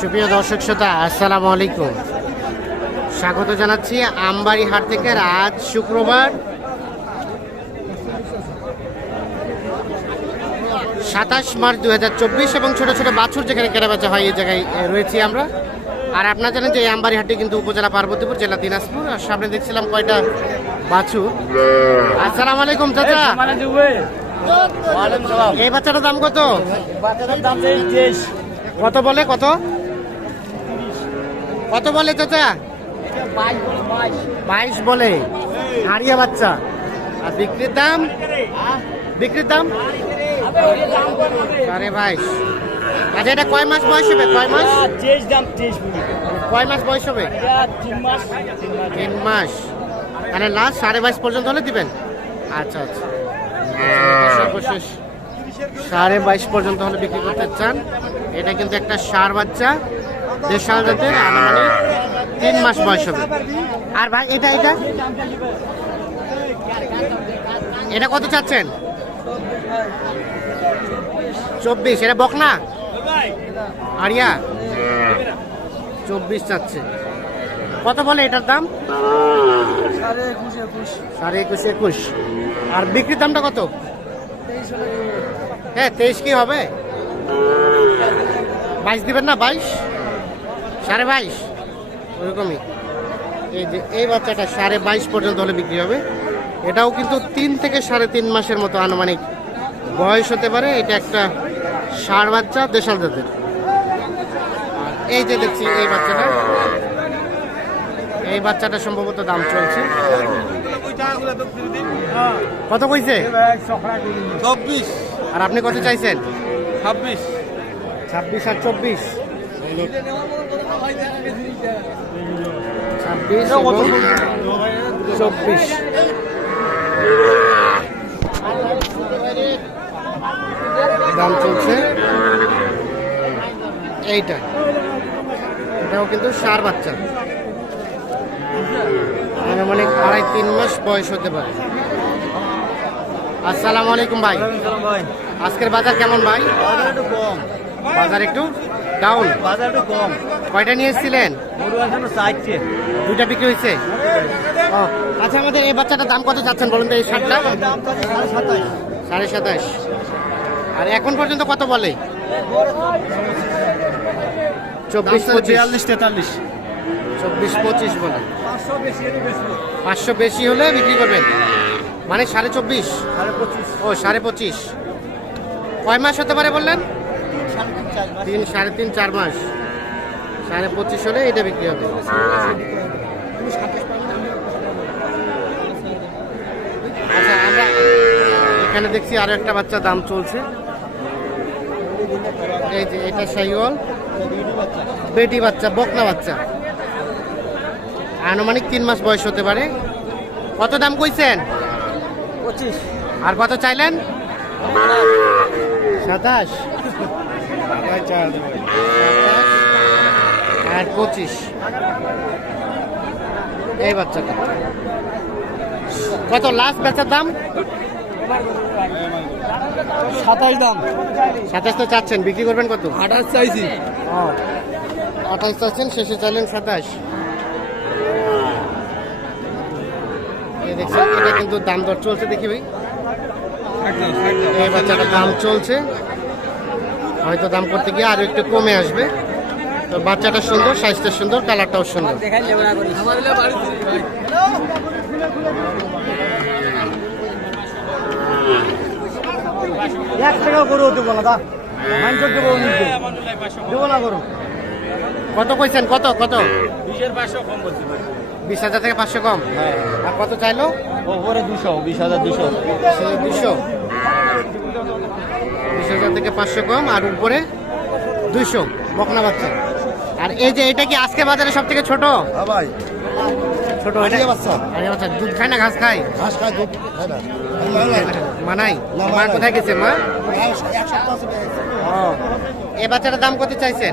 সুপ্রিয় দর্শক শ্রোতা আসসালামু আলাইকুম। স্বাগত জানাচ্ছি আমবাড়ি হাট থেকে আজ শুক্রবার সাতাশ মার্চ দু হাজার চব্বিশ এবং ছোট ছোট বাছুর যেখানে কেনাবেচা হয় এই জায়গায় রয়েছি আমরা। আর আপনারা জানেন যে এই আমবাড়ি হাটটি কিন্তু উপজেলা পার্বতীপুর জেলা দিনাজপুর আর সামনে দেখছিলাম কয়টা বাছুর। আসসালামু আলাইকুম চাচা। এই বাচ্চাটার দাম কত? কত বলে কত? কত বলে চাচা? বাইশ বলে। হারিয়া বাচ্চা। আর বিক্রির দাম? বিক্রির দাম? আরে বাইশ। আচ্ছা এটা কয় মাস বয়স হবে? কয় মাস? কয় মাস বয়স হবে? তিন মাস। মানে লাস্ট সাড়ে বাইশ পর্যন্ত হলে দিবেন? আচ্ছা আচ্ছা। সাড়ে বাইশ পর্যন্ত হলে বিক্রি করতে চান। এটা কিন্তু একটা সার বাচ্চা। দেশাল জাতের আনুমানিক তিন মাস বয়স হবে। আর ভাই, এটা এটা? এটা কত চাচ্ছেন? চব্বিশ। এটা বকনা? আরিয়া? চব্বিশ চাচ্ছে। কত বলে এটার দাম? সাড়ে একুশ একুশ। আর বিক্রির দামটা কত? হ্যাঁ তেইশ কি হবে? বাইশ দিবেন না, বাইশ? সাড়ে বাইশ। ওরকমই। এই যে এই বাচ্চাটা সাড়ে বাইশ পর্যন্ত হলে বিক্রি হবে। এটাও কিন্তু তিন থেকে সাড়ে তিন মাসের মতো আনুমানিক বয়স হতে পারে। এটা একটা ষাঁড় বাচ্চা দেশাল জাতের। এই যে দেখছি এই বাচ্চাটা। এই বাচ্চাটা সম্ভবত দাম চলছে। কত কইছে? চব্বিশ। আর আপনি কত চাইছেন? ছাব্বিশ। ছাব্বিশ আর চব্বিশ। ছাব্বিশ চব্বিশ দাম চলছে। এইটা। এটাও কিন্তু সার বাচ্চা। আনুমানিক আড়াই তিন মাস বয়স হতে পারে। আসসালামু আলাইকুম ভাই। ভাই। আজকের বাজার কেমন ভাই? বাজার একটু কম। বাজার একটু ডাউন বাজার একটু কম। কয়টা নিয়ে এসেছিলেন? দুইটা বিক্রি হয়েছে? আচ্ছা আমাদের এই বাচ্চাটার দাম কত চাচ্ছেন বলুন তো এই শার্টটা সাড়ে সাতাশ। আর এখন পর্যন্ত কত বলে? চব্বিশ পঁচিশ বিয়াল্লিশ তেতাল্লিশ। চব্বিশ পঁচিশ বলে। পাঁচশো বেশি হলে বিক্রি করবেন? মানে সাড়ে চব্বিশ? ও সাড়ে পঁচিশ। কয় মাস হতে পারে বললেন? তিন সাড়ে তিন চার মাস। সাড়ে পঁচিশ হলে এটা বিক্রি হবে। আচ্ছা আমরা এখানে দেখছি আরও একটা বাচ্চা দাম চলছে। এই যে এটা সাইওয়াল বেটি বাচ্চা বকনা বাচ্চা। আনুমানিক তিন মাস বয়স হতে পারে। কত দাম কইছেন? পঁচিশ। আর কত চাইলেন? সাতাশ। আর পঁচিশ। এই বাচ্চাটা। কত লাস্ট বেচার দাম? সাতাশ দাম। সাতাশ তো চাচ্ছেন বিক্রি করবেন কত? আঠাশ চাইছি। ও আঠাশ চাচ্ছেন শেষে চাইলেন সাতাশ। দেখছেন এটা কিন্তু দাম দর চলছে দেখি ভাই। এই বাচ্চাটার দাম চলছে। হয়তো দাম করতে গিয়ে আরও একটু কমে আসবে। তো বাচ্চাটা সুন্দর সাইজটা সুন্দর কালারটাও সুন্দর। এক টাকা গরু দেবো না দা। দেবো দেবো। না গরু। কত কইছেন? কত কত? বিশ হাজার থেকে পাঁচশো কম? আর কত চাইলো? ওপরে দুশো বিশ হাজার দুশো। দুশো। বিশ হাজার থেকে পাঁচশো কম আর উপরে দুইশো। বকনা বাচ্চা। আর এই যে এটা কি আজকে বাজারে সব থেকে ছোট? হ্যাঁ ভাই। ছোট এটা বাচ্চা। আরিয়া বাচ্চা দুধ খায় না ঘাস খায়? ঘাস খায় দুধ খায় না। মানাই মা কোথায় গেছে মা? ও এই বাচ্চাটার দাম কত চাইছেন?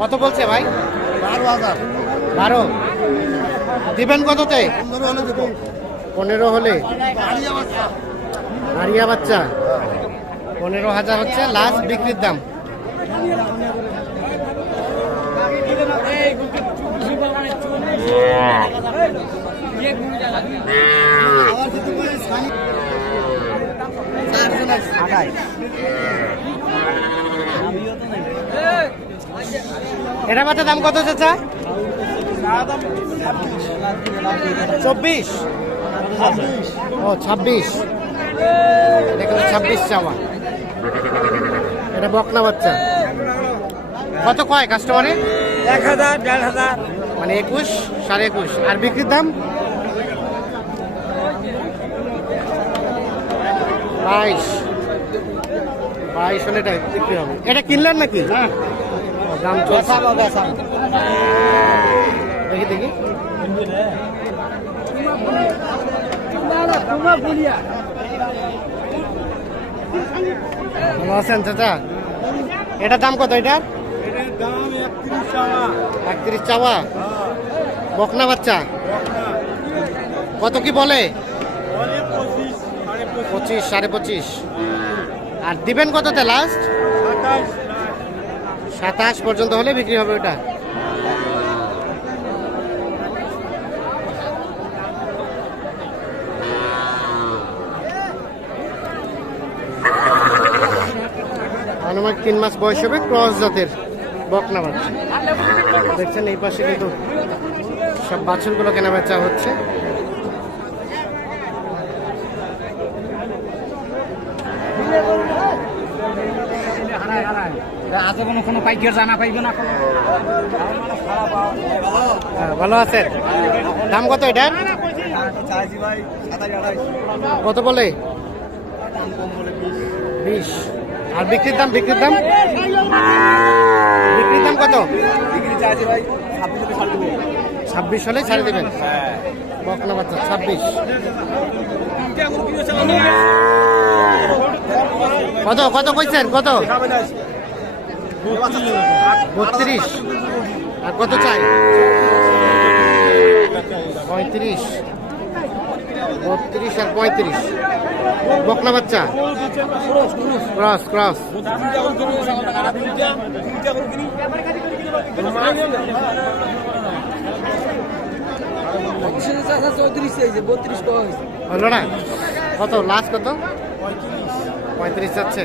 কত বলছে ভাই? বারো হাজার। বারো? দিবেন কততে? পনেরো হলে দেবো। পনেরো হলে? আরিয়া বাচ্চা। আরিয়া বাচ্চা। পনেরো হাজার হচ্ছে লাস্ট বিক্রির দাম। এটা বাচ্চা দাম কত চাচা চব্বিশ। ও ছাব্বিশ। এটা ছাব্বিশ চাওয়া। এটা বকনা বাচ্চা। কত কয় কাস্টমারে এক হাজার দেড় হাজার। মানে একুশ সাড়ে একুশ। আর বিক্রির দাম? বাইশ। বাইশ হলে এটা বিক্রি হবে। এটা কিনলেন নাকি? ও, দাম চলছে। দেখি দেখি। ভালো আছেন চাচা। এটার দাম কত এটার একত্রিশ চাওয়া। বকনা বাচ্চা। কত কি বলে? পঁচিশ, সাড়ে পঁচিশ। আর দিবেন কততে লাস্ট সাতাশ পর্যন্ত হলে বিক্রি হবে ওটা। আনুমানিক তিন মাস বয়স হবে ক্রস জাতের বকনা বাচ্চা। দেখছেন এই পাশে কিন্তু সব বাছুরগুলো কেনা বেচা হচ্ছে। আছে কোনো কোনো পাইকার জানা পাইবে না হ্যাঁ, ভালো আছেন? দাম কত এটার? কত বলে? বিশ। আর বিক্রির দাম বিক্রির দাম? বিক্রির দাম কত? ছাব্বিশ থেকে ষাট ছাব্বিশ হলে ছাড়ে দেবেন। বকনা বাচ্চা ছাব্বিশ। কত কত কইছেন? কত? বত্রিশ। আর কত চাই? পঁয়ত্রিশ। বত্রিশ আর পঁয়ত্রিশ। বকনা বাচ্চা? Cross cross. হলো না কত? লাস্ট কত? পঁয়ত্রিশ যাচ্ছে।